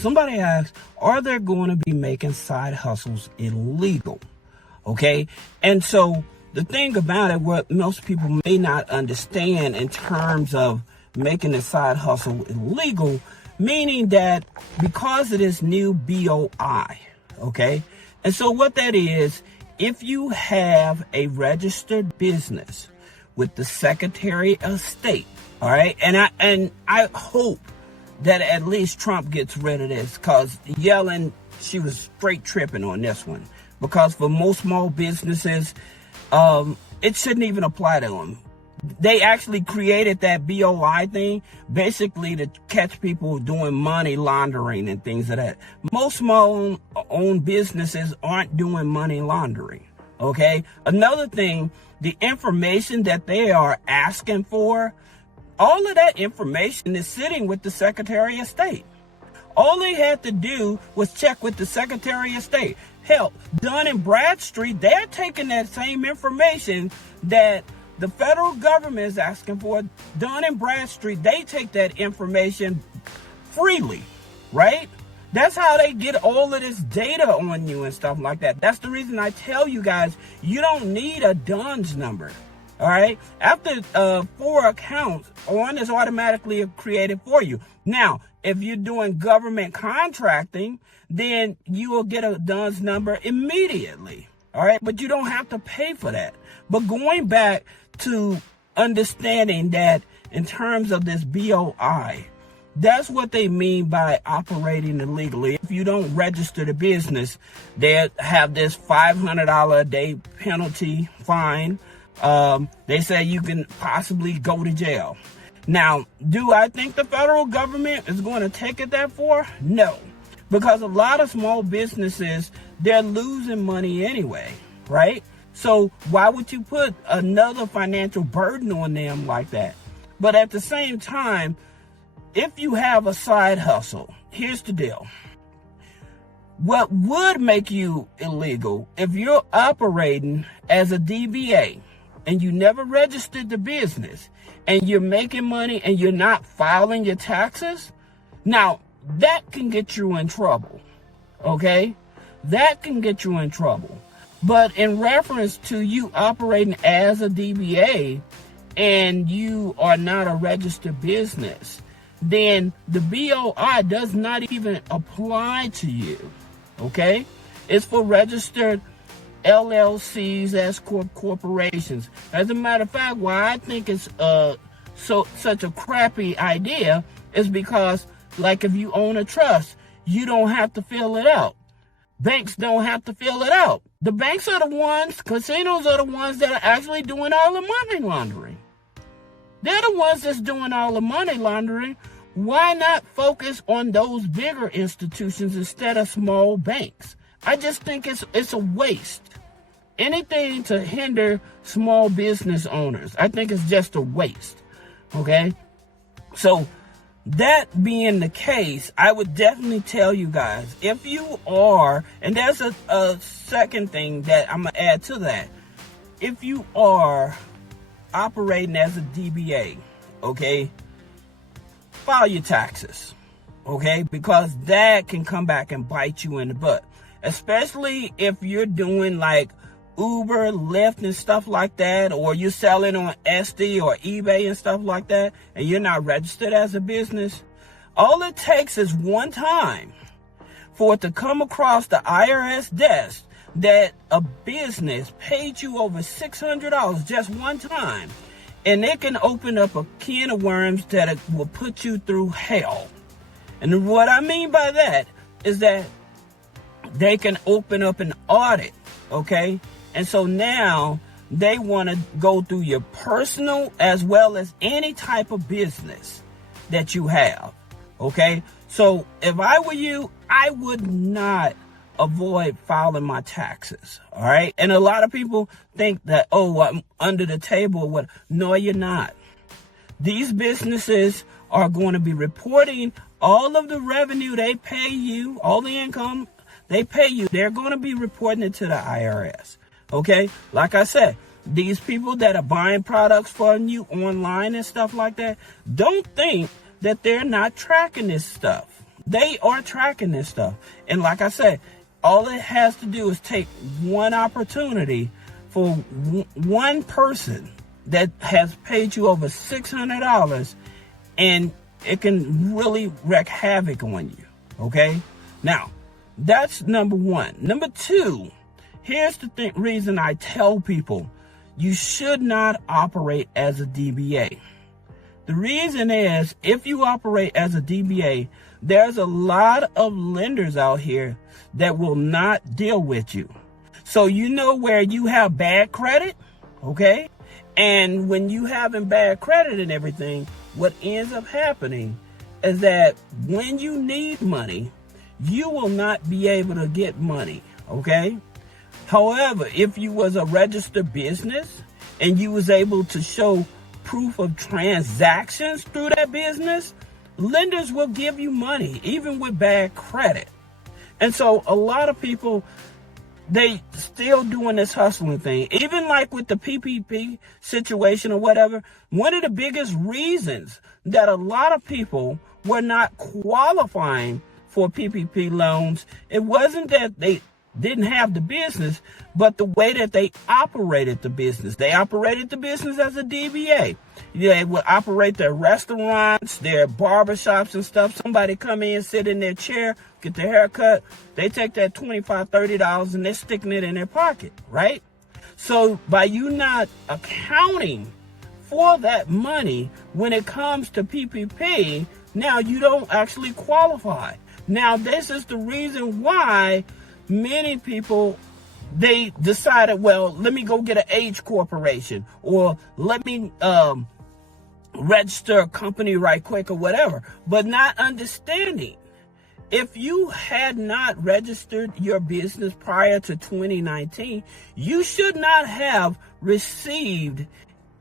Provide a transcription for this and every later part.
somebody asked, are they going to be making side hustles illegal? Okay. And so the thing about it, what most people may not understand in terms of making a side hustle illegal, meaning that because of this new BOI, okay? And so what that is, if you have a registered business with the Secretary of State, all right? And I hope that at least Trump gets rid of this, because Yellen, she was straight tripping on this one. Because for most small businesses, it shouldn't even apply to them. They actually created that BOI thing basically to catch people doing money laundering and things of that. Most small-owned businesses aren't doing money laundering, okay? Another thing, the information that they are asking for, all of that information is sitting with the Secretary of State. All they had to do was check with the Secretary of State. Hell, Dun & Bradstreet, they're taking that same information that the federal government is asking for. Dun & Bradstreet, they take that information freely, right? That's how they get all of this data on you and stuff like that. That's the reason I tell you guys, you don't need a DUNS number, all right? After 4 accounts, one is automatically created for you. Now, if you're doing government contracting, then you will get a DUNS number immediately, all right? But you don't have to pay for that. But going back to understanding that in terms of this BOI, that's what they mean by operating illegally. If you don't register the business, they have this $500 a day penalty fine. They say you can possibly go to jail. Now, do I think the federal government is going to take it that far? No, because a lot of small businesses, they're losing money anyway, right? So why would you put another financial burden on them like that? But at the same time, if you have a side hustle, here's the deal. What would make you illegal if you're operating as a DBA and you never registered the business and you're making money and you're not filing your taxes? Now, that can get you in trouble, okay? That can get you in trouble. But in reference to you operating as a DBA and you are not a registered business, then the BOI does not even apply to you, okay? It's for registered LLCs, S-Corp corporations. As a matter of fact, why I think it's such a crappy idea is because, like, if you own a trust, you don't have to fill it out. Banks don't have to fill it out. The banks are the ones, casinos are the ones that are actually doing all the money laundering. They're the ones that's doing all the money laundering. Why not focus on those bigger institutions instead of small banks? I just think it's a waste. Anything to hinder small business owners, I think it's just a waste, okay? So that being the case, I would definitely tell you guys, if you are, and there's a second thing that I'm going to add to that. If you are operating as a DBA, okay, file your taxes, okay, because that can come back and bite you in the butt, especially if you're doing like Uber, Lyft, and stuff like that, or you're selling on Etsy or eBay and stuff like that, and you're not registered as a business. All it takes is one time for it to come across the IRS desk that a business paid you over $600 just one time, and it can open up a can of worms that will put you through hell. And what I mean by that is that they can open up an audit, okay? And so now they want to go through your personal as well as any type of business that you have, okay? So if I were you, I would not avoid filing my taxes, all right? And a lot of people think that, oh, I'm under the table or what. No, you're not. These businesses are going to be reporting all of the revenue they pay you, all the income they pay you. They're going to be reporting it to the IRS. Okay, like I said, these people that are buying products from you online and stuff like that, don't think that they're not tracking this stuff. They are tracking this stuff. And like I said, all it has to do is take one opportunity for one person that has paid you over $600, and it can really wreak havoc on you. Okay? Now, that's number one. Number two, here's the reason I tell people you should not operate as a DBA. The reason is, if you operate as a DBA, there's a lot of lenders out here that will not deal with you. So you know where you have bad credit, okay? And when you having bad credit and everything, what ends up happening is that when you need money, you will not be able to get money, okay? However, if you was a registered business and you was able to show proof of transactions through that business, lenders will give you money, even with bad credit. And so a lot of people, they still doing this hustling thing. Even like with the PPP situation or whatever, one of the biggest reasons that a lot of people were not qualifying for PPP loans, it wasn't that they didn't have the business, but the way that they operated the business. They operated the business as a DBA. They would operate their restaurants, their barbershops and stuff. Somebody come in, sit in their chair, get their hair cut. They take that $25, $30 and they're sticking it in their pocket, right? So by you not accounting for that money when it comes to PPP, now you don't actually qualify. Now, this is the reason why many people, they decided, well, let me go get an H corporation, or let me register a company right quick or whatever, but not understanding. If you had not registered your business prior to 2019, you should not have received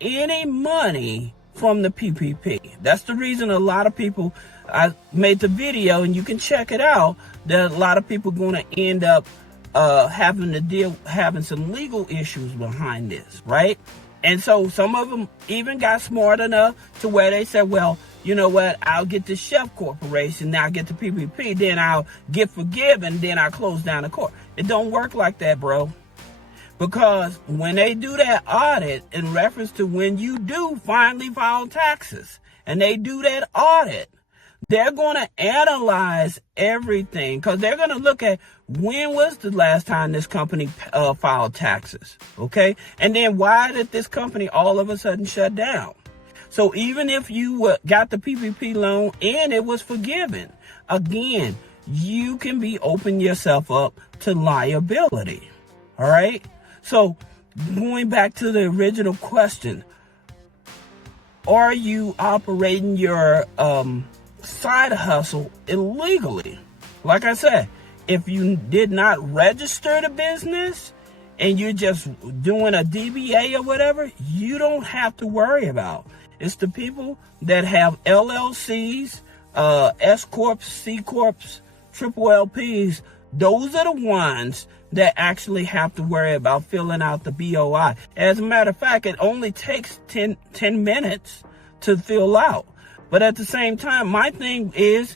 any money from the PPP. That's the reason a lot of people, I made the video and you can check it out, that a lot of people going to end up having some legal issues behind this, right? And so some of them even got smart enough to where they said, well, you know what, I'll get the Chef Corporation, now I'll get the PPP, then I'll get forgiven, then I'll close down the court. It don't work like that, bro. Because when they do that audit in reference to when you do finally file taxes, and they do that audit, they're going to analyze everything, because they're going to look at when was the last time this company filed taxes, okay? And then why did this company all of a sudden shut down? So even if you got the PPP loan and it was forgiven, again, you can be opening yourself up to liability, all right? So going back to the original question, are you operating your side hustle illegally? Like I said, if you did not register the business and you're just doing a DBA or whatever, you don't have to worry about. It's the people that have LLCs, S-Corps, C-Corps, triple LPs. Those are the ones that actually have to worry about filling out the BOI. As a matter of fact, it only takes 10 minutes to fill out. But at the same time, my thing is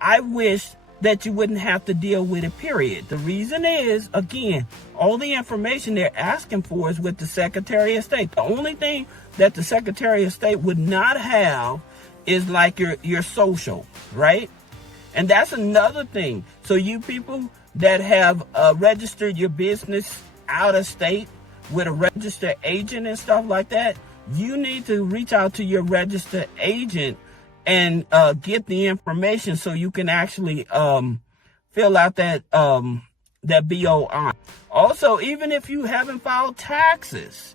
I wish that you wouldn't have to deal with it, period. The reason is, again, all the information they're asking for is with the Secretary of State. The only thing that the Secretary of State would not have is like your social, right? And that's another thing. So you people that have registered your business out of state with a registered agent and stuff like that, you need to reach out to your registered agent and get the information so you can actually fill out that BOI. Also, even if you haven't filed taxes,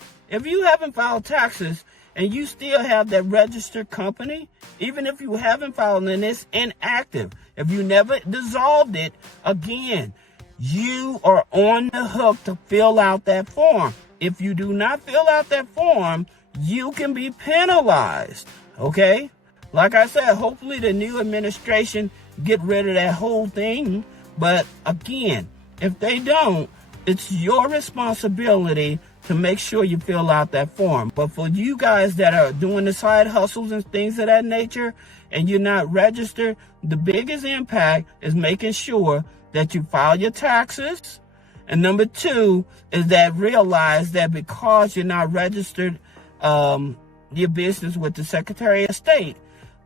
and you still have that registered company, even if you haven't filed and it's inactive, if you never dissolved it, again, you are on the hook to fill out that form. If you do not fill out that form, you can be penalized, okay? Like I said, hopefully the new administration get rid of that whole thing. But again, if they don't, it's your responsibility to make sure you fill out that form. But for you guys that are doing the side hustles and things of that nature, and you're not registered, the biggest impact is making sure that you file your taxes. And number two is that realize that because you're not registered your business with the Secretary of State,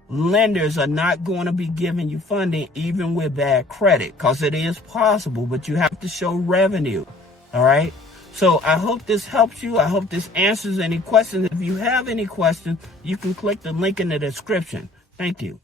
lenders are not going to be giving you funding even with bad credit, because it is possible, but you have to show revenue. All right. So I hope this helps you. I hope this answers any questions. If you have any questions, you can click the link in the description. Thank you.